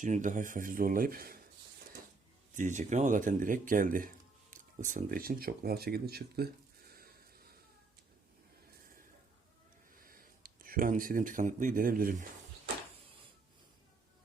Şimdi de hafif hafif zorlayıp diyecektim ama zaten direkt geldi. Isındığı için çok rahat şekilde çıktı. Şu an istediğim tıkanıklığı giderebilirim.